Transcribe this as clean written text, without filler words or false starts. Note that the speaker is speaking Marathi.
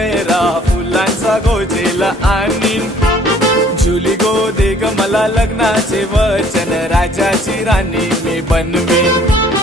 पेहरा फुलांचा गोजेला आणीन. जुली गो दे ग मला लग्नाचे वचन, राजाची राणी मी बनवीन.